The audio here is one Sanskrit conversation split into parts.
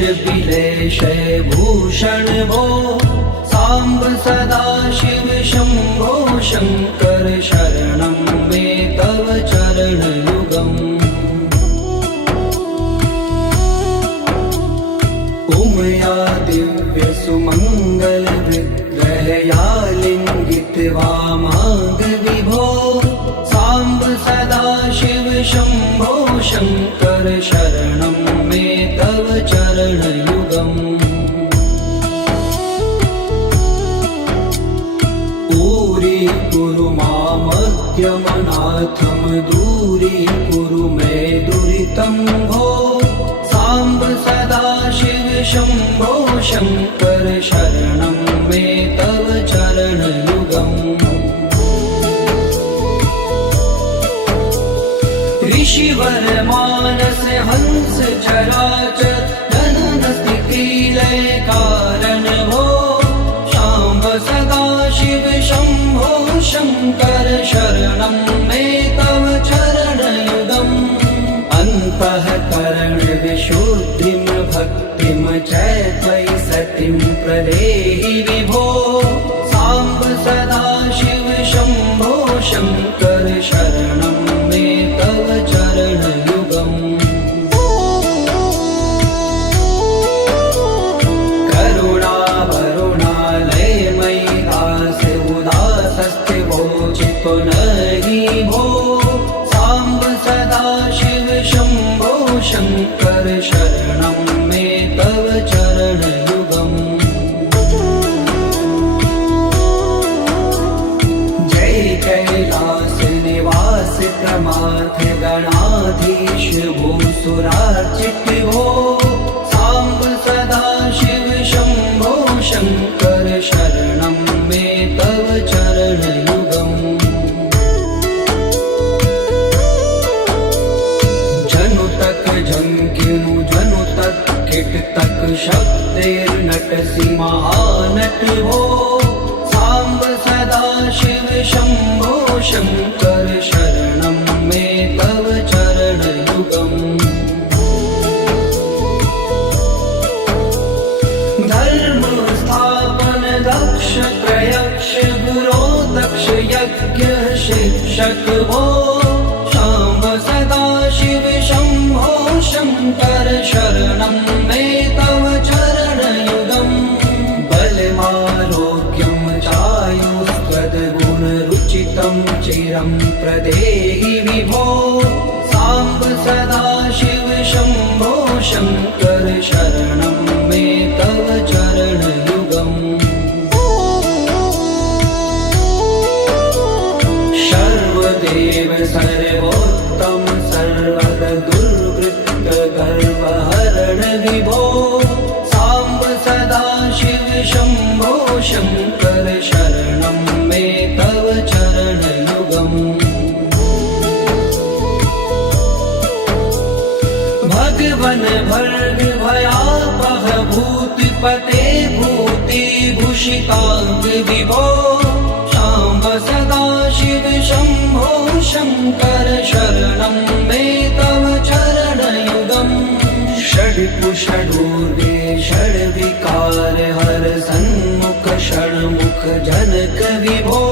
विलेशय भूषण भो साम्ब सदा शिव शम्भो शङ्कर शरणं मे तव चरणयुगम् उमया दिव्य सुमङ्गल विग्रहया लिङ्गित वामाङ्ग विभो साम्ब सदा शिव शम्भो शङ्कर शरणं मे तव चरणयुगम् दूरीकुरु मामद्यमनाथं दूरीकुरु मे दुरितं भो साम्ब सदा शिव शम्भो शङ्कर शरणं मे तव चरणयुगम् ऋषिवर मानस हंस चराचर जनन स्थिति लय कारण भो शाम्ब सदा शिव शम्भो शङ्कर शरणं मे तव चरणयुगम् अन्तःकरण विशुद्धिं भक्तिं च त्वयि सतिं प्रदेहि विभो साम्ब सदा शिव शम्भो शङ्कर शरणं मे तव चरणयुगम् पुनरि भो साम्ब सदा शिव शम्भो शङ्कर शरणं मे तव चरणयुगम् जय कैलास निवास प्रमाथ गणाधीश भूसुरार्चित भो साम्ब सदा शिव शम्भो शङ्कर शरणं मे तव चरणयुगम् झंकिनु जनु तक किट तक शब्देर्नटसि महानट भो साम्ब सदा शिव शम्भो शङ्कर शरणं मे तव चरणयुगम् धर्म स्थापन दक्ष प्रयक्ष गुरो दक्ष यज्ञ शिक्षक भो शाम्ब सदा शिव शम्भो शङ्कर शरणं मे तव चरणयुगम् बलमारोग्यं चायुस्त्वद्गुणरुचितं चिरं प्रदेहि विभो साम्ब सदा शिव शम्भो शङ्कर शरणं मे तव चरणयुगम् सर्वदेव सर्वोत्तम सर्वद दुर्वृत्त गर्वहरण विभो साम्ब सदा शिव शम्भो शङ्कर शरणं मे तव चरणयुगम् भगवन भर्ग भयापह भूतिपते भूतिभूषिताङ्ग विभो साम्ब सदा शिव शम्भो शङ्कर शरणं मे तव चरणयुगम् षड्पुषडूर्वे षड्विकार हर सन्मुख षण्मुख जनक विभो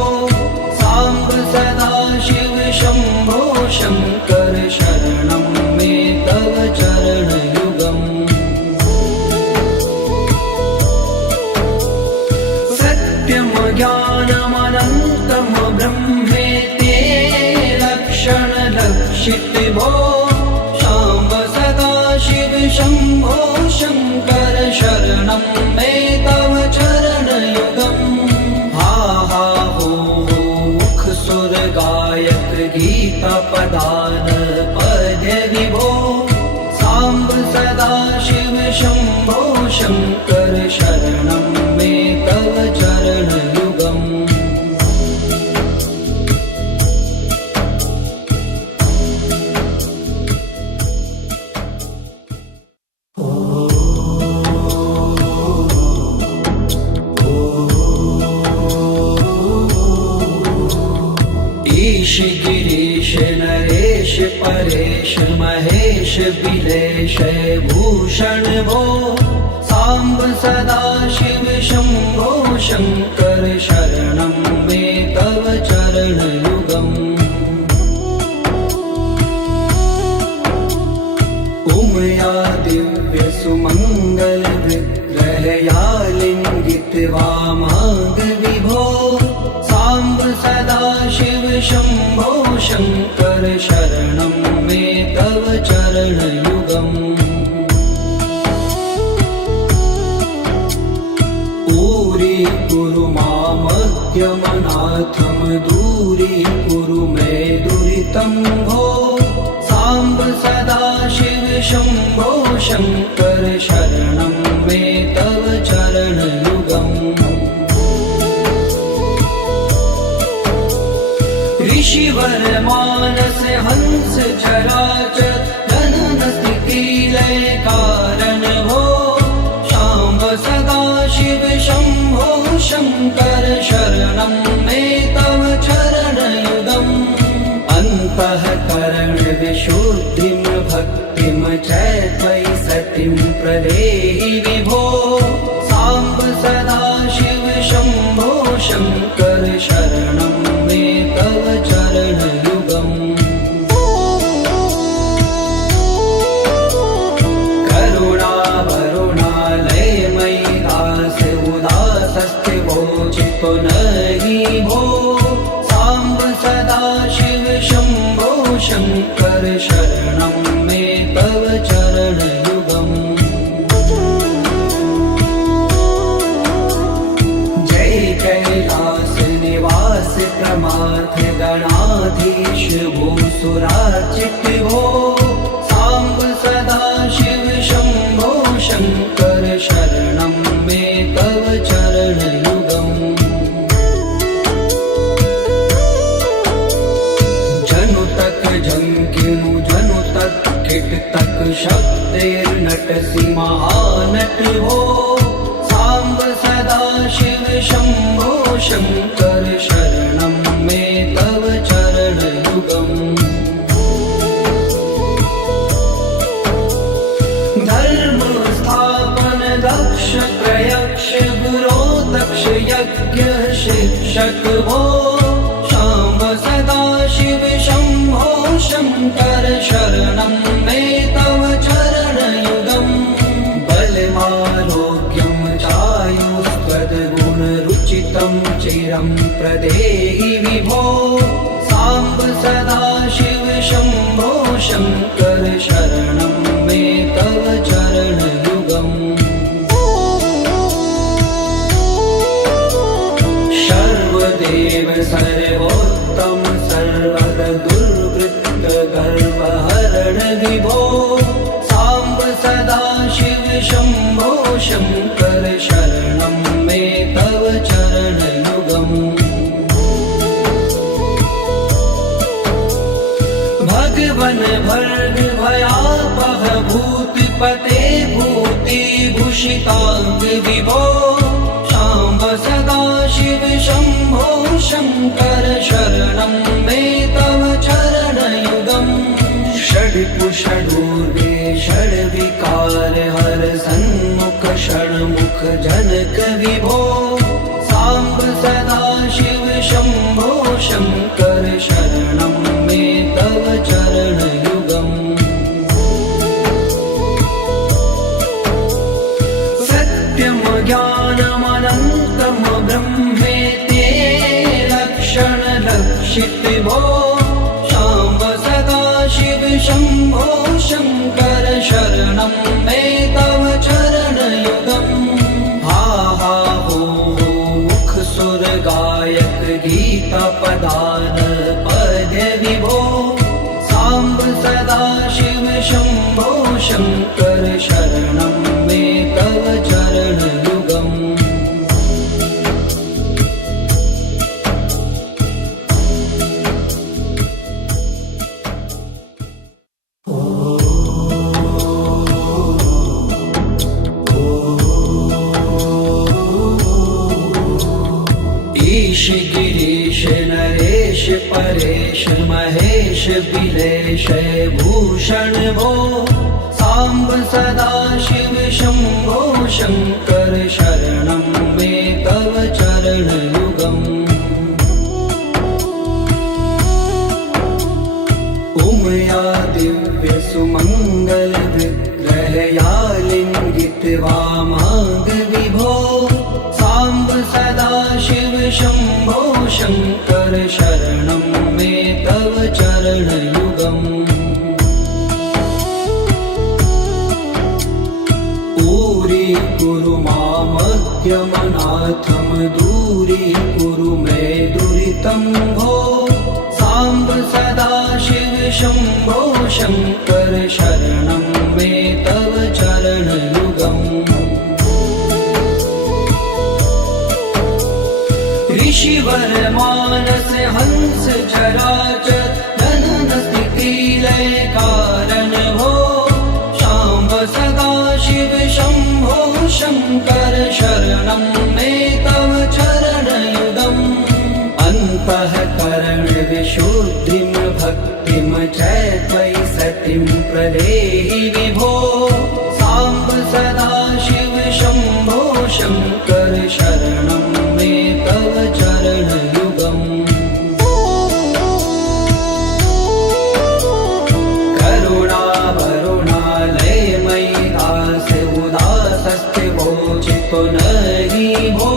साम्ब सदा शिव शम्भो शङ्कर शरणं मे तव चरणयुगम् सत्यं ज्ञानमनन्तं ब्रह्मेते लक्षण लक्षित भो साम्ब सदा शिव शम्भो शङ्कर शरणं मे तव चरणयुगम् हा हा हो मुख सुर गायक गीता पदान पद्य विभो साम्ब सदा शिव शम्भो शङ्कर शरणं मे तव चरणयुगम् विलेशय भूषण भो साम्ब सदाशिव शम्भो शङ्कर शरणं मे तव चरणयुगम् उमया दिव्य सुमङ्गल विग्रहया लिङ्गित्वा माग विभो साम्ब सदाशिव शम्भो शङ्कर शरणं मे तव चरणयुगम् दूरी मामद्यमनाथं दूरीकुरु मे दुरितं भो साम्ब सदाशिव शम्भो शङ्कर शरणं मे तव चरणयुगम् ऋषिवर मानस हंस चराचर जनन स्थिति लय कारण भो शाम्ब सदाशिव शम्भो शङ्कर शरणं मे तव चरणयुगम् अन्तःकरण विशुद्धिं भक्तिं च त्वयि सतिं प्रदेहि विभो साम्ब सदाशिव शम्भो शङ्कर शरणं मे तव चरणयुगम् चितो नहि भो साम्ब सदाशिव शम्भो शङ्कर शरणं मे तव चरणयुगम् जय कैलास निवास प्रमाथ गणाधीश भूसुरार्चित भो साम्ब सदाशिव शम्भो शङ्कर शरणं मे तव चरणयुगम् जंकिनु जनु तक किट तक शब्देर्नटसि महानट हो साम्ब सदाशिव शम्भो शङ्कर शरणं मे तव चरणयुगम् धर्म स्थापन दक्ष प्रयक्ष गुरो दक्ष यज्ञ शिक्षक हो शाम्ब सदाशिव शम्भो शङ्कर शरणं मे तव चरणयुगम् बलमारोग्यं चायुस्त्वद्गुणरुचितं चिरं प्रदेहि विभो साम्ब सदाशिव शम्भो शङ्कर शरणं मे तव चरणयुगम् सर्वदेव सर्वोत्तम सर्वद दुर्वृत्त गर्वहरण विभो साम्ब सदाशिव शम्भो शङ्कर शरणं मे तव चरणयुगम् भगवन भर्ग भयापह भूतिपते भूतिभूषिताङ्ग विभो साम्ब सदाशिव शम्भो शङ्कर शरणं मे तव चरणयुगम् षड्कुषडूर्वे षड्विकार हर सन्मुख षण्मुख जनक विभो साम्ब सदाशिव शम्भो शङ्कर शरणं मे तव चरणयुगम् सत्यं ज्ञानमनन्तं ब्रह्मेते लक्षणलक्षित भो शाम्ब सदाशिव शम्भो शङ्कर शरणं मे तव चरणयुगम् हा हा हो मुख सुर गायक गीता पदान पद्य विभो साम्ब सदाशिव शम्भो शङ्कर शरणं मे तव चरणयुगम् ईश गिरीश नरेश परेश महेश बिलेश भूषण भो सांब सदा शिव शंभो शंकर शरणं मे तव चरणयुगम् उमया दिव्य सुमंगल विग्रहया लिंगित वामांग विभो सांब सदा शिव शंभो शंकर शरणं मे तव चरणयुगम् कुरु मामद्यमनाथं दूरीकुरु मे दुरितं भो सांब सदा शिव शंभो शंकर शरणं मे तव चरणयुगम् ऋषिवर मानस हंस चराचर जनन स्थिति लय कारण भो शाम्ब सदा शिव शंभो शंकर शरणं मे तव चरणयुगम् अन्तःकरण विशुद्धिं भक्तिं च त्वयि सतिं प्रदेहि विभो सांब सदा शिव शंभो शंकर शरणं मे तव चरणयुगम् चितो नहि भो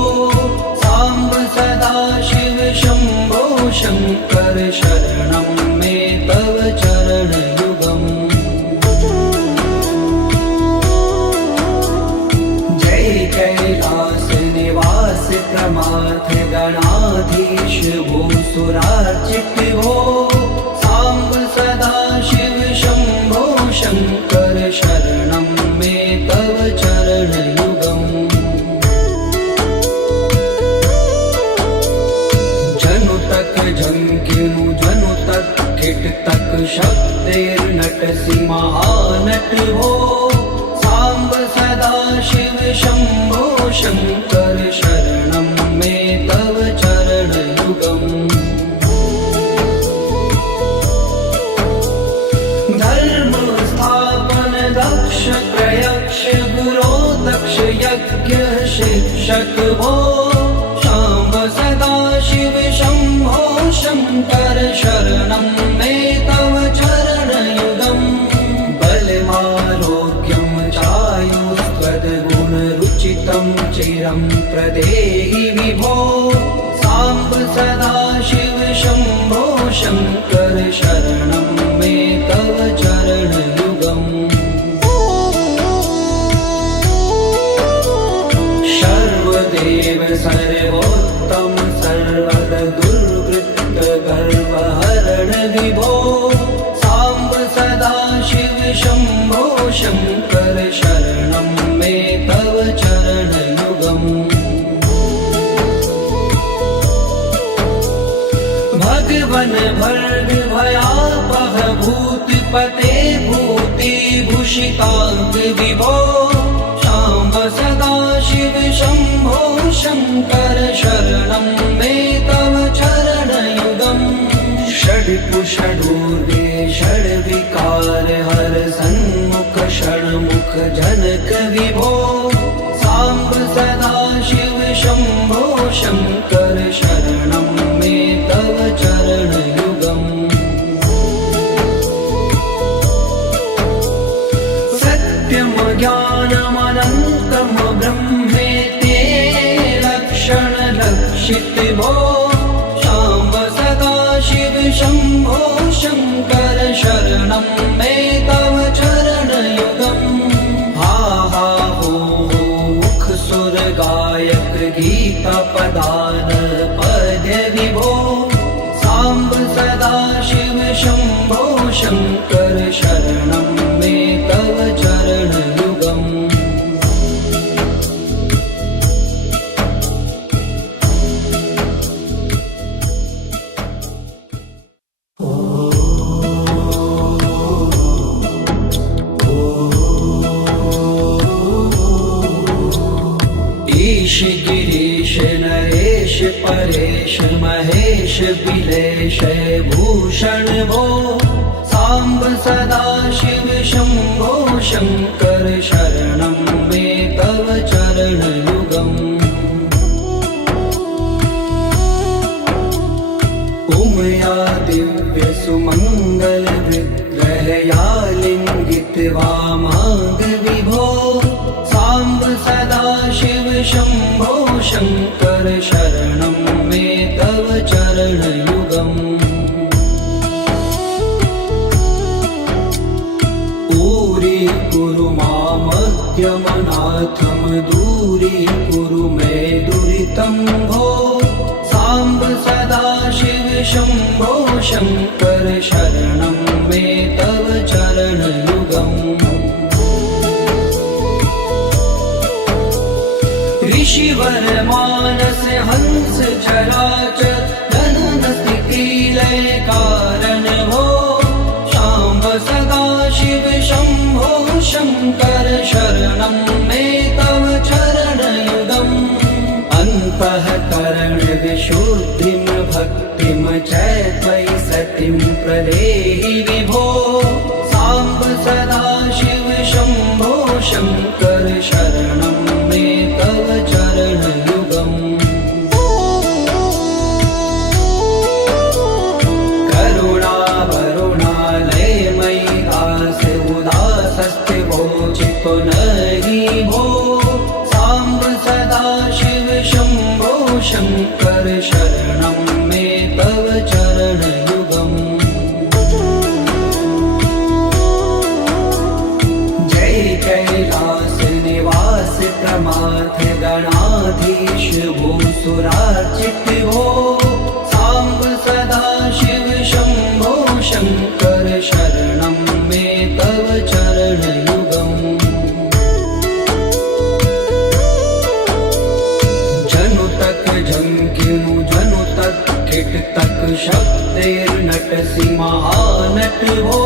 सांब सदा शिव शंभो शंकर शरणं मे तव चरणयुगम् जय कैलास निवास प्रमाथ गणाधीश भूसुरार्चित भो सांब सदा शिव शंभो शंकर शरणं मे तव चरणयुगम् जनु तक झंकिनु जनु तक किट तक शब्देर्नटसि महानट हो सांब सदा शिव शंभो शंकर शरणं मे तव चरणयुगम् धर्म स्थापन दक्ष प्रयक्ष गुरो दक्ष यज्ञ शिक्षक भो शाम्ब सदा शिव शंभो शंकर शरणं मे तव चरणयुगम् बलमारोग्यं चायुस्त्वद्गुणरुचितं चिरं प्रदेहि विभो सांब सदा शिव शंभो शंकर शरणं मे तव चरणयुगम् सर्वदेव सर्वोत्तम सर्वद दुर्वृत्त गर्वहरण विभो सांब सदा शिव शंभो शंकर शरणं मे तव चरणयुगम् भगवन भर्ग भयापह भूतपते भूतिभूषितांग विभो शाम्ब सदा शिव शंभो शंकर शरणं मे तव चरणयुगम् षड्कुषडूर्वे षड्विकार हर सन्मुख षण्मुख जनक विभो सांब सदा शिव शंभो शंकर शरणं मे तव चरणयुगम् सत्यं ज्ञानमनन्तं ब्रह्मेते लक्षण लक्षित भो शाम्ब सदा शिव शंभो शंकर शरणं मे तव चरणयुगम् हा हा हो मुख सुर गायक गीता पदान पद्य विभो सांब सदा शिव शंभो शंकर शरणं मे तव चरणयुगम् गिरीश नरेश परेश महेश बिलेश भूषण भो सांब सदा शिव शंभो शंकर शरणं मे तव चरणयुगम् उमया दिव्य सुमंगल विग्रहया लिंगित वामांग विभो सांब सदा शिव शंभो शंकर शरणं मे तव चरणयुगम् कुरु मामद्यमनाथं दूरीकुरु मे दुरितं भो सांब सदा शिव शंभो शंकर शरणं मे तव चरणयुगम् ऋषिवर मानस हंस चराचर जनन स्थिति लय कारण भो सांब सदा शिव शंभो शंकर शरणं मे तव चरणयुगम् अन्तःकरण विशुद्धिं भक्तिं च त्वयि सतिं प्रदेहि विभो सांब सदा शिव शंभो शंकर शरणं मे तव चरणयुगम् नहि भो सांब सदा शिव शंभो शंकर शरणं मे तव चरणयुगम् जय कैलास निवास प्रमाथ गणाधीश भूसुरार्चित भो सांब सदा शिव शंभो शंकर शरणं मे तव चरणयुगम् झंकिनु जनु तक किट तक शब्दैर्नटसि महानट भो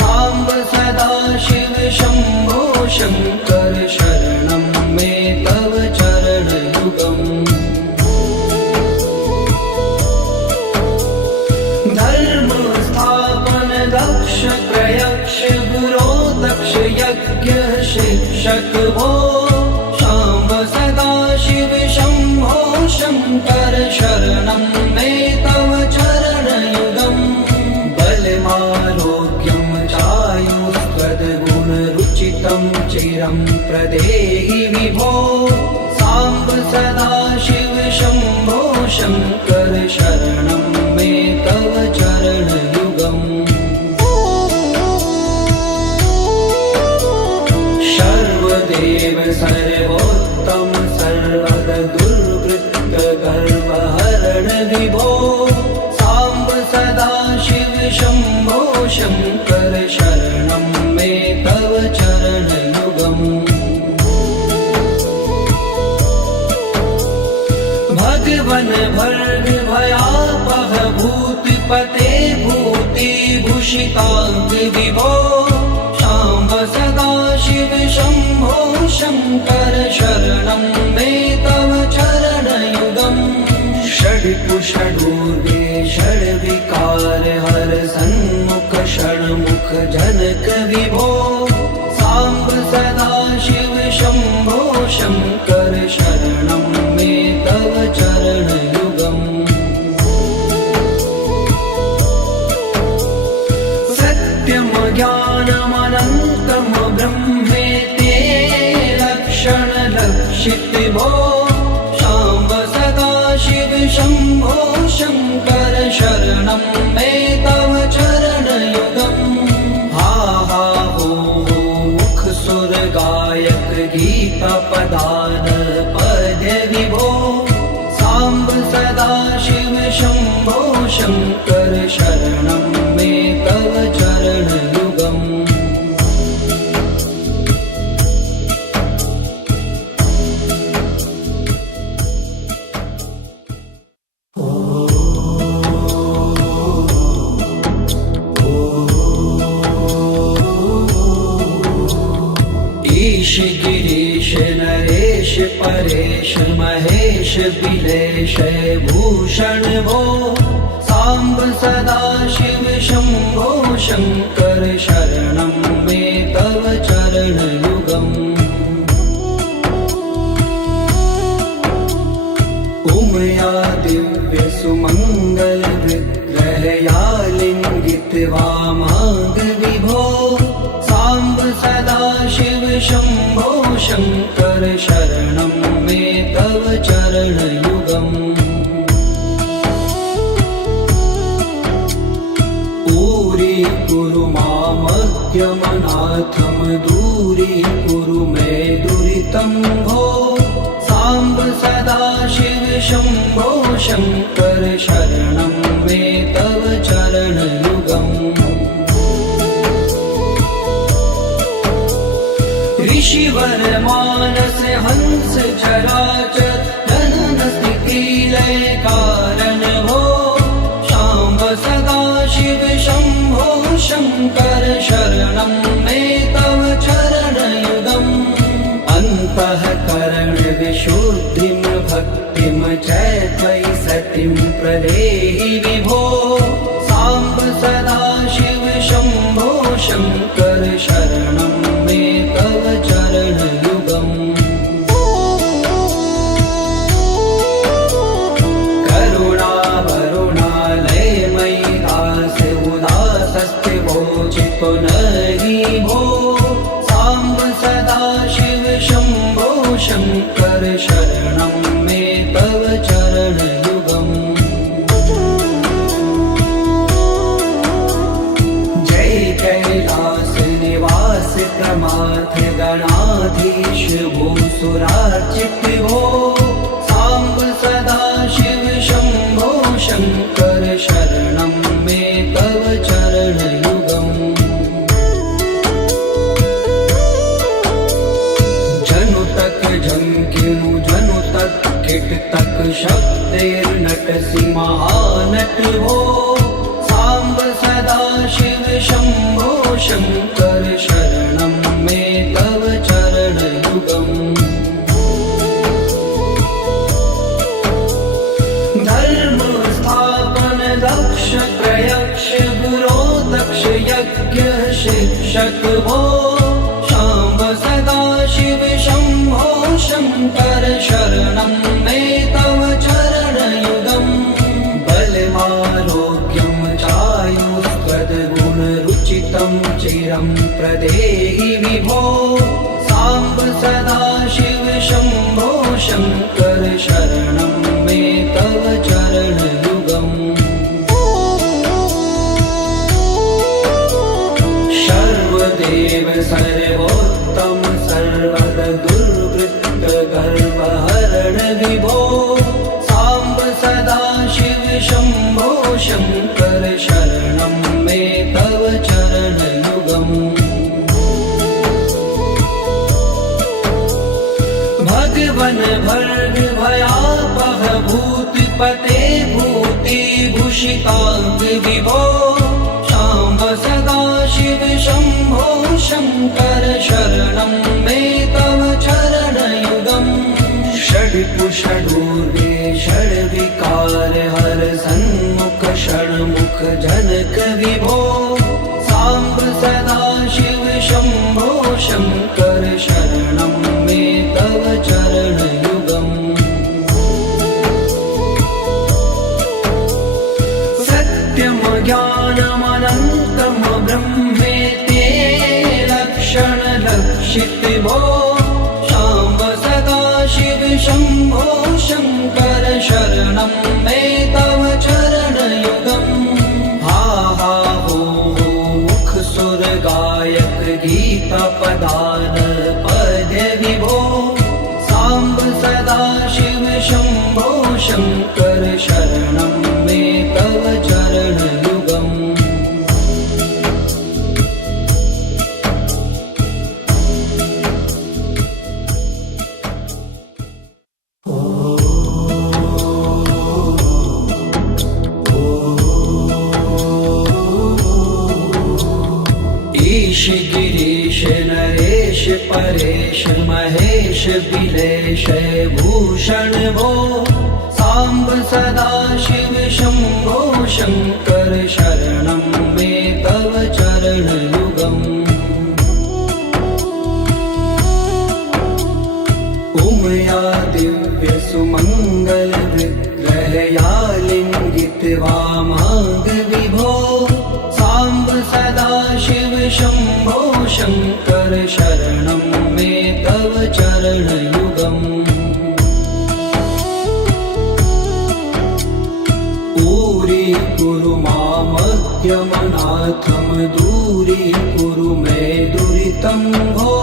सांब सदा शिव शंभो शंकर शरणं मे तव चरणयुगम् धर्म स्थापन दक्ष प्रयक्ष गुरो दक्ष यज्ञ शिक्षक भो सांब सदा शिव शंभो शंकर शरणं मे तव चरणयुगम् बलमारोग्यं चायुस्त्वद्गुणरुचितं चिरं प्रदेहि विभो सांब सदा शिव शंभो शंकर शरणं मे तव चरणयुगम् सर्वदेव सर्वोत्तम सर्वद दुर्वृत्त गर्वहरण विभो सांब सदा शिव शंभो शंकर शरणं मे तव चरणयुगम् भगवन भर्ग भयापह भूतिपते भूतिभूषितांग विभो सांब सदा शिव शंभो शंकर शरणं मे तव चरणयुगम् षड्कुषडूर्वे षड्विकार हर सन्मुख षण्मुख जनक विभो सांब सदा शिव शंभो शंकर शरणं मे तव चरणयुगम् सत्यम ज्ञानमनन्तं ब्रह्मेते लक्षण लक्षित भो सांब सदा शिव शंभो शंकर शरणं मे तव चरणयुगम् हा हा हो मुख सुर गायक गीता पदान पद्य विभो सांब सदा शिव शंभो शंकर शरणं मे तव चरणयुगम् महेश बिलेश भूषण भो सांब सदा शिव शंभो शंकर शरणं मे तव चरण युगम् उमया दिव्य सुमंगल विग्रहया लिंगित वामांग विभो सांब सदा शिव शंभो शंकर शरणं मे तव चरण युगम् ऊरी कुरु मामज्ञमनाथम दूरी कुरु मे दुरितं भो सांब सदा शिव शंभो शंकर शरणं मे तव चरण युगम् ऋषिवर मानस हंस चराचर जनन स्थिति लय कारण भो शाम्ब सदा शिव शंभो शंकर शरणं मे तव चरण युगम् अन्तःकरण विशुद्धिं भक्तिं च त्वयि सतिं प्रदेहि विभो सांब सदा शिव शंभो शंकर शरणं मे तव चरण युगम् करुणा वरुणालय मयि दास उदासस्ते वोचितो नहि भो सांब सदा शिव शंभो शंकर शरणं मे तव चरण युगम् जय कैलास निवास प्रमाथ गणाधीश भूसुरार्चित भो सांब सदा शिव शंभो शंकर शरणं मे तव चरण युगम् जनु तक झंकिनु जनु तक किट तक शब्दैर्नटसि महानट भो सांब सदा शिव शंभो शंकर शरणं मे तव चरण युगम् धर्म स्थापन दक्ष प्रयक्ष गुरो दक्ष यज्ञ शिक्षक भो शाम्ब सदा शिव शंभो शंकर शरणं मे तव चरण युगम् बलमारोग्यं चायुस्त्वद्गुणरुचितं चिरं प्रदेहि विभो सांब सदा शिव शंभो शंकर शरणं मे तव चरण युगम् सर्वदेव सर्वोत्तम सर्वद दुर्वृत्त गर्वहरण विभो सांब सदा शिव शंभो शंकर शरणं मे तव चरण युगम् भगवन भर्ग भयापह भूतिपते भूति भूषितांग विभो शाम्ब सदा शिव शंभो शंकर शरणं मे तव चरण युगम् षड्पुषडूर्वे षड्विकार हर सन्मुख षण्मुख जनक विभो सांब सदा शिव शंभो शंकर शरणं मे तव चरण युगम् सत्यम ज्ञानमनन्तं ब्रह्मेति लक्षण लक्षित भो शाम्ब सदा शिव शंभो शंकर शरणं मे तव चरण युगम् हा हा हो मुख सुर गायक गीता पदान पद्य विभो सांब सदा शिव शंभो शंकर शरणं मे तव चरण युगम् ईश गिरीश नरेश परेश महेश भूषण भो साम्ब सदा शिव शम्भो शङ्कर शरणं मे तव चरणयुगम् उमया दिव्य सुमङ्गल विग्रहया लिङ्गित वामाङ्ग विभो साम्ब सदा शिव शम्भो शङ्कर शरणं मे तव चरणयुगम् कुरु मामद्यमनाथं दूरीकुरु मे दुरितं भो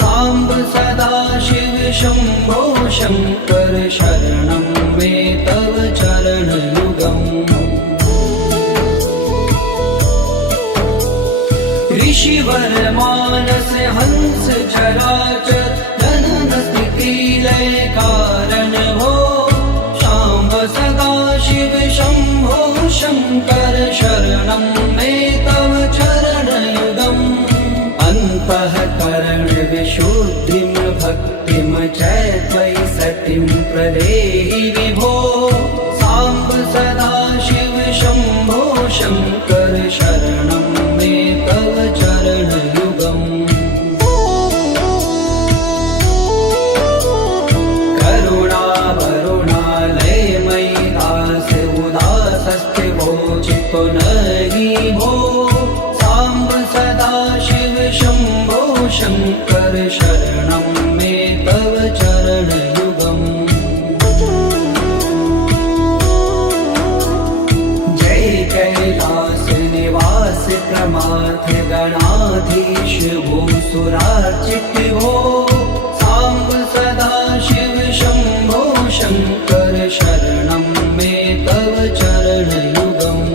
साम्ब सदा शिव शम्भो शङ्कर शरणं मे तव चरणयुगम् ऋषिवर मानस हंस चराचर जनन स्थिति लय कारण भो शाम्ब सदा शिव शम्भो शङ्कर शरणं मे तव चरणयुगम् अन्तःकरण विशुद्धिं भक्तिं च त्वयि सतिं प्रदेहि विभो साम्ब सदा शिव शम्भो शङ्कर शरणं मे तव चरणयुगम् पुनरि भो साम्ब सदा शिव शम्भो शङ्कर शरणं मे तव चरणयुगम् जय कैलास निवास प्रमाथ गणाधीश भूसुरार्चित भो साम्ब सदा शिव शम्भो शङ्कर शरणं मे तव चरणयुगम्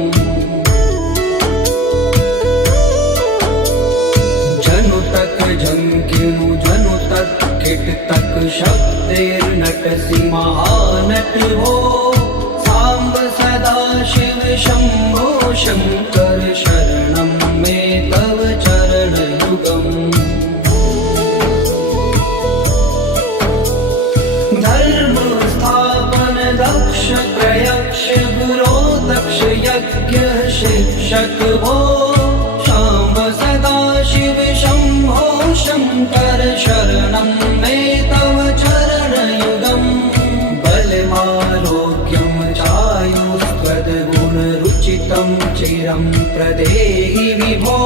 झंकिनु जनु तक किट तक शब्देर्नटसि महानट भो साम्ब सदा शिव शम्भो शङ्कर शरणं मे तव चरणयुगम् धर्म स्थापन दक्ष प्रयक्ष गुरो दक्ष यज्ञ शिक्षक भो शाम्ब सदा शिव शम्भो शङ्कर शरणं मे तव चरणयुगम् बलमारोग्यं चायुस्त्वद्गुणरुचितं चिरं प्रदेहि विभो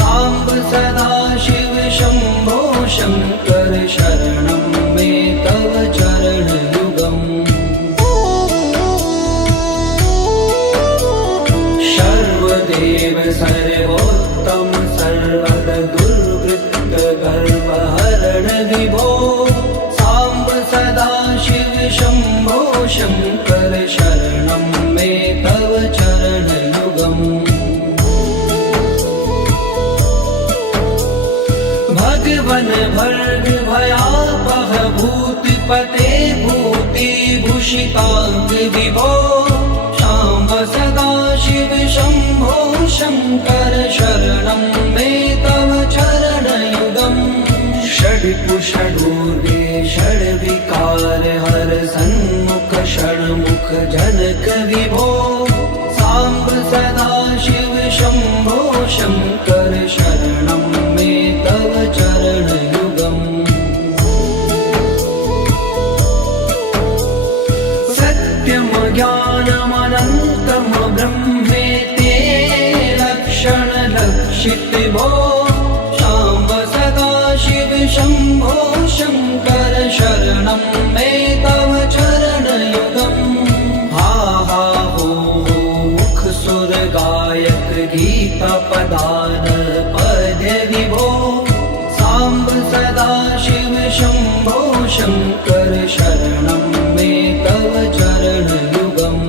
साम्ब सदा शिव शम्भो शङ्कर शरणं मे तव चरणयुगम् सर्वदेव सर्वोत्तम सर्वद दुर्वृत्त गर्वहरण विभो साम्ब सदा शिव शम्भो शङ्कर शरणं मे तव चरणयुगम् भगवन् भर्ग भयापह भूतिपते भूतिभूषिताङ्ग विभो शाम्ब सदा शिव शम्भो शङ्कर शरणं मे तव चरणयुगम् षड्कुषडूर्वे षड्विकार हर सन्मुख षण्मुख जनक विभो साम्ब सदा शिव शम्भो शङ्कर शरणं मे तव चरणयुगम् सत्यं ज्ञानमनन्तं ब्रह्मेते लक्षणलक्षित भो शाम्ब सदा शिव शम्भो शङ्कर शरणं मे तव चरणयुगम् हा हा हो मुख सुर गायक गीता पदान पद्य विभो साम्ब सदा शिव शम्भो शङ्कर शरणं मे तव चरणयुगम्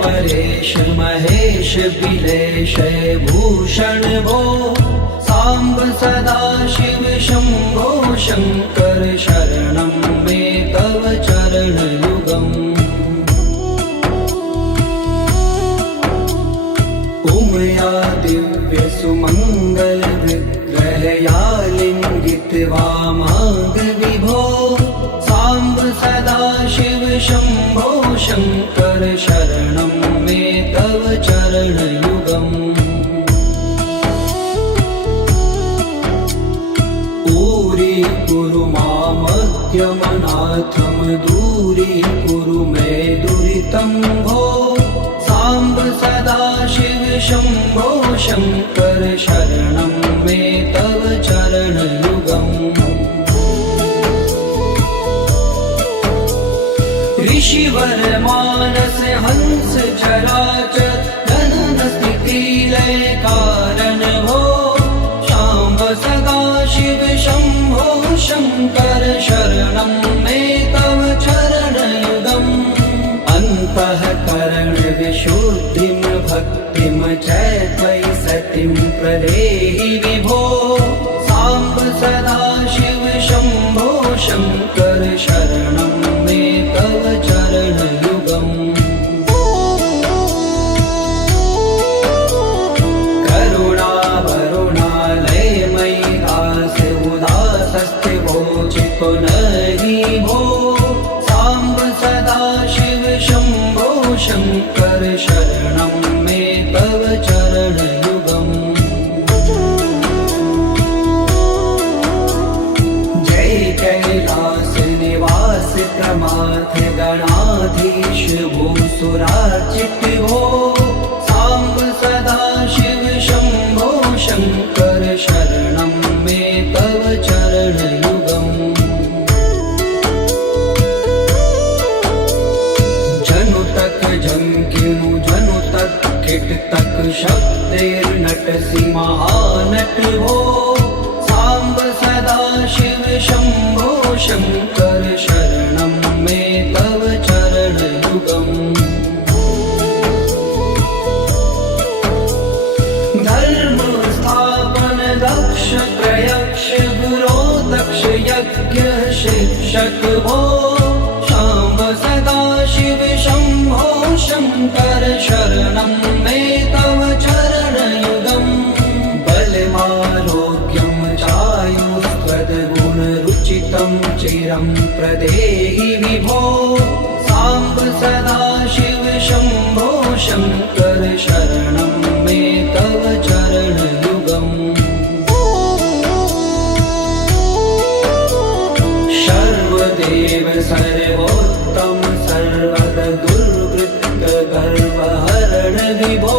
परेश महेश बिलेश भूषण भो सांब सदा शिव शंभो शंकर शरणं मे तव चरणयुगम् उमया दिव्य सुमंगल विग्रहया लिंगित वामांग विभो सांब सदा शिव शंभो शंकर शरणं मे तव चरणयुगम् कुरु मामद्यमनाथं दूरीकुरु मे दुरितं भो सांब सदा शिव शंभो शंकर शरणं मे तव चरणयुगम् ऋषिवर मानस हंस चराचर जनन स्थिति लय कारण भो सांब सदा शिव शंभो शंकर शरणं मे तव चरणयुगम् अन्तःकरण विशुद्धिं भक्तिं च त्वयि सतिं प्रदेहि विभो सांब सदा शिव शंभो शंकर शरणं मे तव चरणयुगम् पुनहि भो सांब सदा शिव शंभो शंकर शरणं मे तव चरणयुगम् जय कैलास निवास प्रमाथ गणाधीश भूसुरार्चित भो सांब सदा शिव शंभो शंकर शरणं मे तव चरणयुगम् जंकिनु जनु तक किट तक शब्देर्नटसि महानट हो सांब सदा शिव शंभो शंकर शरणं मे तव चरणयुगम् धर्म स्थापन दक्ष प्रयक्ष गुरो दक्ष यज्ञ शिक्षक भो सांब सदा शिव शंभो शंकर शरणं मे तव चरणयुगम् बलमारोग्यं चायुस्त्वद्गुणरुचितं चिरं प्रदेहि विभो सांब सदा शिव शंभो शंकर शरणं मे तव चरणयुगम् सर्वदेव सर्वोत्तम सर्वद दुर्वृत्त गर्वहरण विभो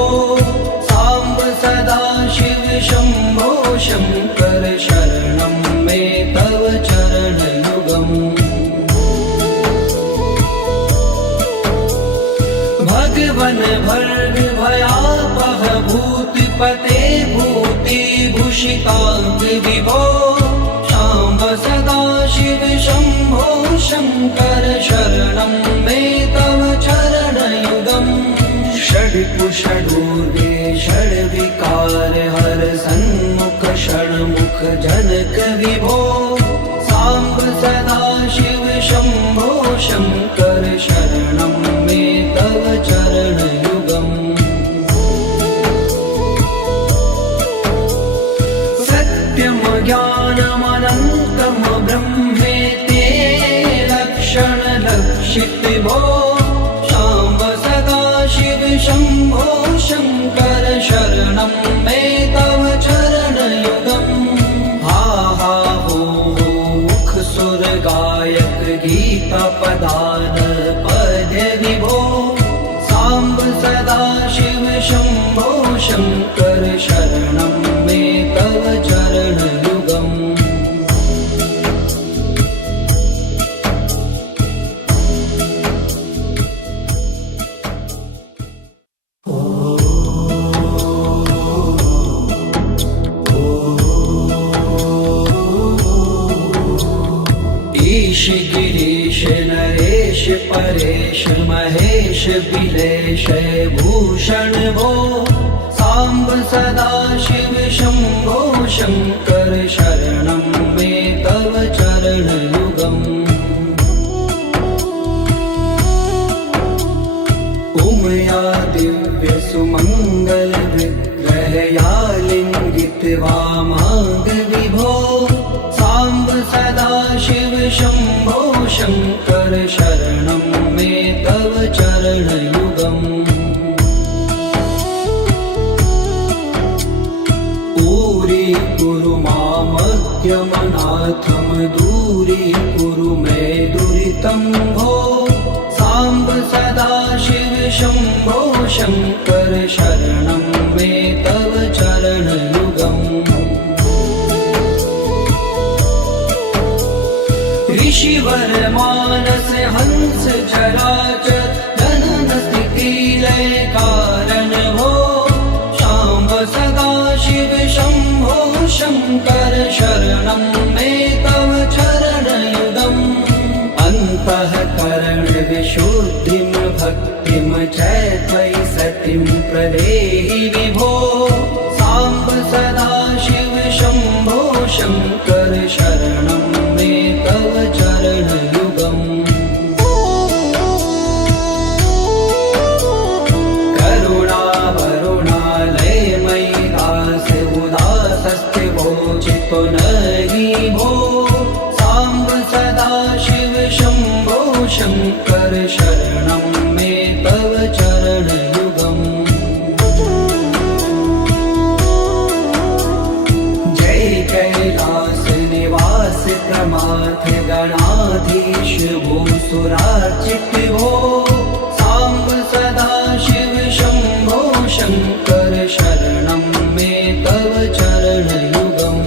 सांब सदा शिव शंभो शंकर शरणं मे तव चरणयुगम् भगवन भर्ग भयापह भूतिपते भूतिभूषितांग विभो सांब सदा शिव शंभो शंकर शरणं मे तव चरणयुगम् षड्कुषडूर्वे षड्विकार हर सन्मुख षण्मुख जनक विभो सांब सदा शिव शंभो शंकर शरणं मे तव चरणयुगम् सत्यं ज्ञानमनन्तं ब्रह्मेति लक्षण लक्षित भो सांब सदा शिव शंभो शंकर शरणं मे तव चरणयुगम् हा हा हो मुख सुर गायक गीता पदान पद्य विभो सांब सदा शिव शंभो शंकर शरणं मे तव चरणयुगम् ईश गिरीश नरेश परेश महेश बिलेश भूषण भो सांब सदाशिव शंभो शंकर शरणं मे तव चरणयुगम् उमया दिव्य सुमंगल विग्रहया लिंगित वामांग विभो सांब सदाशिव शंभो शंकर शरणं मे तव चरणयुगम् दूरी मामज्ञमनाथं दूरी कुरु मे दुरितं भो सांब सदाशिव शंभो शंकर शरणं मे तव चरणयुगम् ऋषिवर मानस हंस चराचर जनन स्थिति लय कारण भो सांब सदाशिव शंभो शंकर शरणं मे तव चरणयुगम् अन्तःकरण विशुद्धिं भक्तिं च त्वयि सतिं प्रदेहि विभो सांब सदाशिव शंभो शंकर शरणं मे तव चरणयुगम् करुणावरुणालयमयि दास उदासस्ते वोचितो नहि भो सांब सदाशिव शंभो शंकर शरणं मे तव चरणयुगम् जय कैलास निवास प्रमाथ गणाधीश भूसुरार्चित भो सांब सदाशिव शंभो शंकर शरणं मे तव चरणयुगम्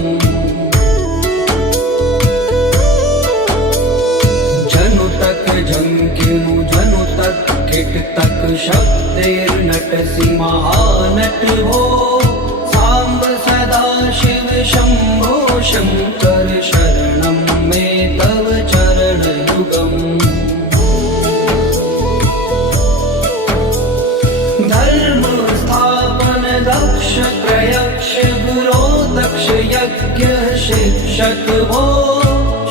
जनु तक झंकिनु जनु तक किट तक शब्दैर्नटसि महानट हो सांब सदाशिव शंभो शंकर शरणं मे तव चरणयुगम् धर्म स्थापन दक्ष त्रयक्ष गुरो दक्ष यज्ञ शिक्षक भो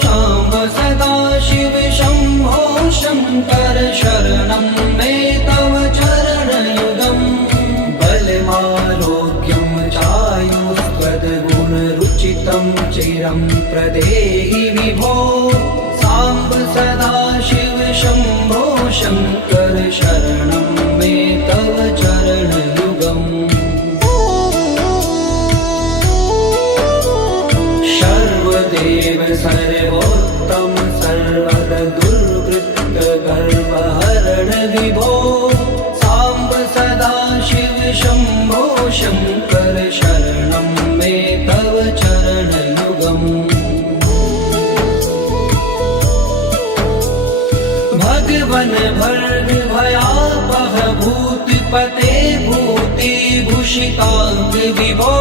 सांब सदाशिव शंभो शंकर शरणं मे तव चरणयुगम् बलमारोग्यं चायुष्पदगुणरुचितं चिरं प्रदेहि विभो सांब सदाशिव शंभो शंकर शरणं मे तव चरणयुगम् सर्वदेव सर्वोत्तम सर्वद दुर्वृत्त गर्वहरण विभो सांब सदाशिव शंभो शंकर शरणं मे तव चरणयुगम् भगवन भर्ग भयापह भूतिपते भूतिभूषितांग विभो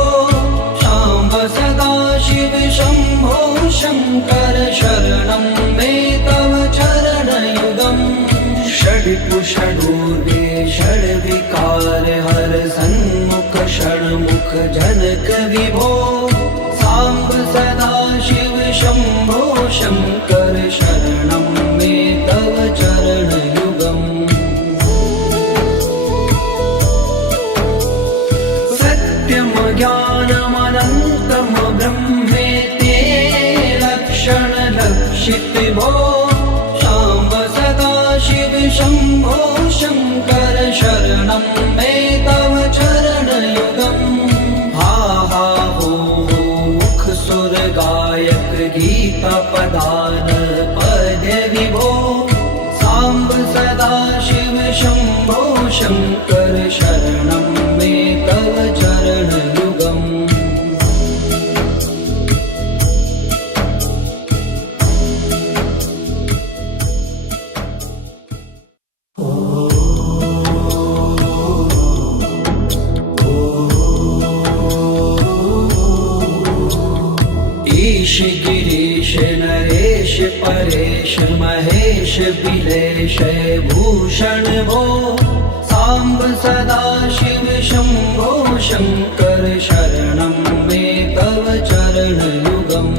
सांब सदाशिव शंभो शंकर शरणं मे तव चरणयुगम् षड्कुषडूर्वे षड्विकार हर सन्मुख षण्मुख जनक विभो सांब सदाशिव शंभो शंकर शरणं मे तव चरणयुगम् सत्यं ज्ञानमनन्तं ब्रह्मेति लक्षण लक्षित भो सांब सदाशिव शंभो शंकर शरणं मे तव चरणयुगम् हा हा हो मुख सुर गायक गीता पदान पद्य विभो सांब सदाशिव शंभो शंकर शरणं मे तव चरणयुगम् ईश गिरीश नरेश परेश महेश बिलेश भूषण भो सांब सदा शिव शंभो शंकर शरणं मे तव चरण युगम्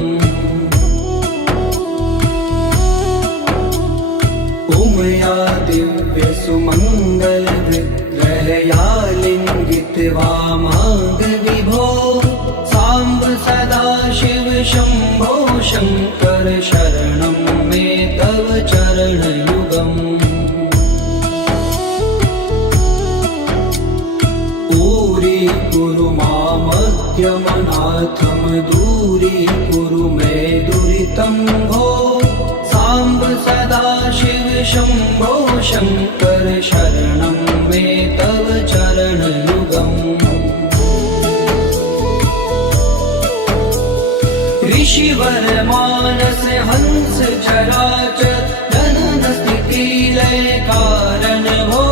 उमया दिव्य सुमंगल विग्रहया लिंगित वामांग विभो सांब सदा शिव शंभो शंकर शरणं मे तव चरण युगम् पूरी कुरु मामद्यमनाथम दूरी कुरु मे दुरितं भो सांब सदा शिव शंभो शंकर शरणं मे तव चरण युगम् ऋषिवर मानस हंस चराचर जनन स्थिति लय कारण भो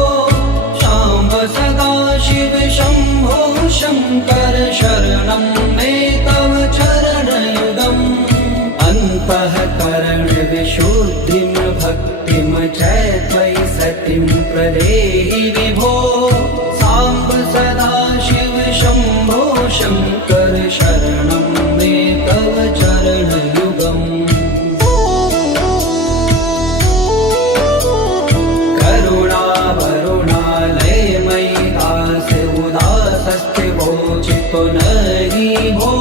सांब सदा शिव शंभो शंकर शरणं मे तव चरण युगम् अन्तःकरण विशुद्धिं भक्तिं च त्वयि सतिं प्रदेहि विभो सांब सदा शिव शंभो शंकर शरणं मे तव चरण युगम् करुणा वरुणालय मयि दास उदासस्ते वोचितो नहि भो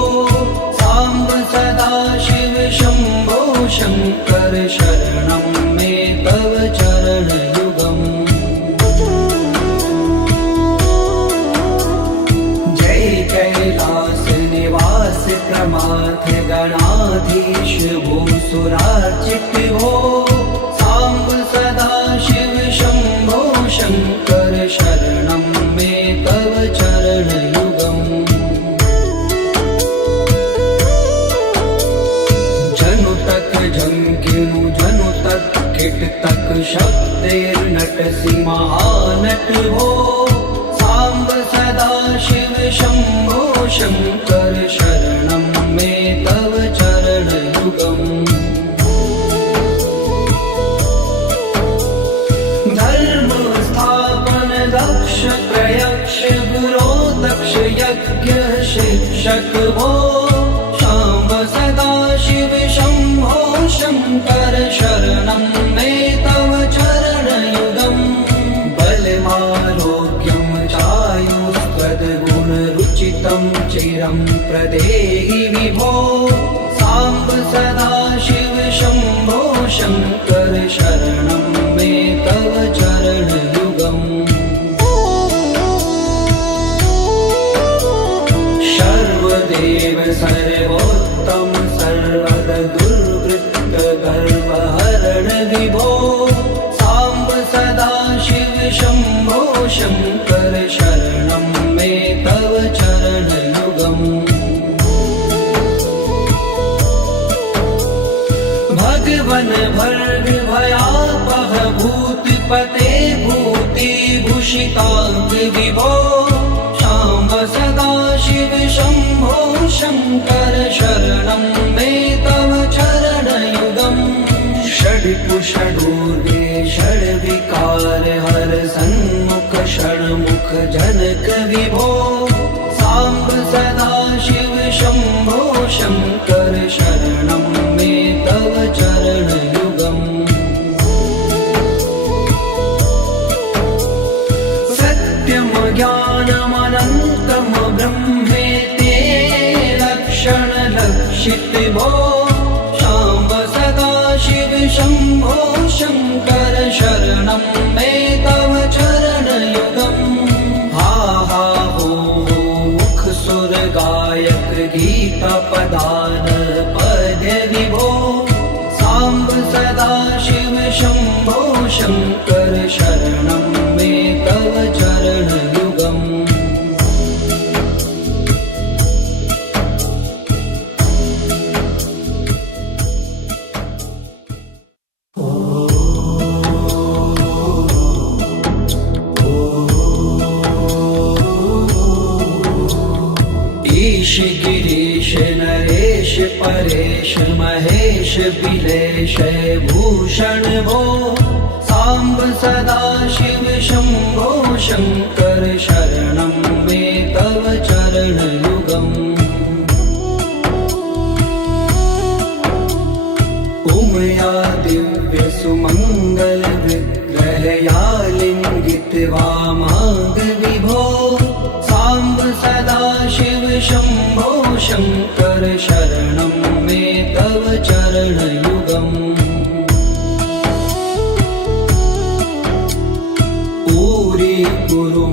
सांब सदा शिव शंभो शंकर शरणं मे तव चरण युगम् जय कैलास निवास प्रमाथ गणाधीश भूसुरार्चित भो सांब सदा शिव शंभो शंकर शरणं मे तव चरण युगम् जनु तक झंकिनु जनु तक किट तक शब्देर्नटसि महानट भो सांब सदा शिव शंभो शंकर शरणं मे तव चरण युगम् धर्म स्थापन दक्ष प्रयक्ष गुरो दक्ष यज्ञ शिक्षक भो सांब सदा शिव शंभो शंकर शरणं मे तव चरण युगम् बलमारोग्यं चायुस्त्वद्गुणरुचितं चिरं प्रदेहि विभो सांब सदा शिव शंभो शंकर शरणं मे तव चरण युगम् सर्वदेव सर्वोत्तम सर्वद दुर्वृत्त गर्वहरण विभो सांब सदा शिव शंभो शंकर शरणं मे तव चरण युगम् भगवन भर्ग भयापह भूतपते भूति भूषितांग विभो सांब सदा शिव शंभो शंकर शरणं मे तव चरण युगम् षड्कुषडूर्वे षड्विकार हर सन्मुख षण्मुख जनक विभो सांब सदा शिव शंभो शंकर शरणं मे तव चरण युगम् सत्यम ज्ञानमनन्तम ब्रह्मेते लक्षण लक्षित भो सांब सदा शिव शंभो शंकर शरणं मे तव चरण युगम् हा हा हो मुख सुर गायक गीता पदान पद्य विभो सांब सदा शिव शंभो शंकर शरणं मे तव चरण युगम् गिरीश नरेश परेश महेश बिलेश भूषण भो सांब सदाशिव शंभो शंकर शरणं मे तव चरणयुगम् उमया दिव्य सुमंगल विग्रहया लिंगित वामांग विभो सांब सदाशिव शंभो शंकर शरणं मे तव चरणयुगम् दूरी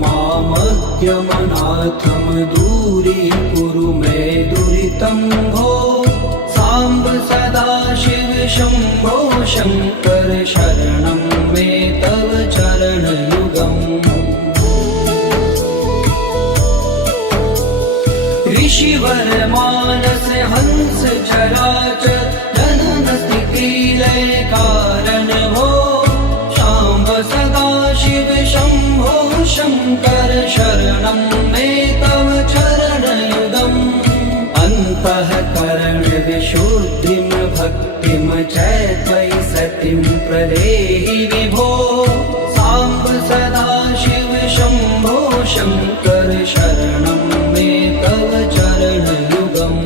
मामज्ञमनाथम दूरी कुरु मे दुरितं भो सांब सदाशिव शंभो शंकर शरणं मे तव चरणयुगम् ऋषिवर मानस हंस चराचर जनन स्थिति लय कारण भो सांब सदाशिव शंभो शंकर शरणं मे तव चरणयुगम् अन्तःकरण विशुद्धिं भक्तिं च त्वयि सतिं प्रदेहि विभो सांब सदाशिव शंभो शंकर शरणं मे तव चरणयुगम्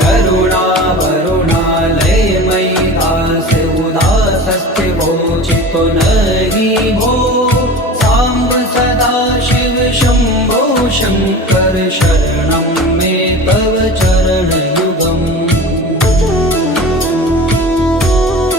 करुणा वरुणालयमयि दास उदासस्ते वोचितो नहि भो सांब सदाशिव शंभो शंकर शरणं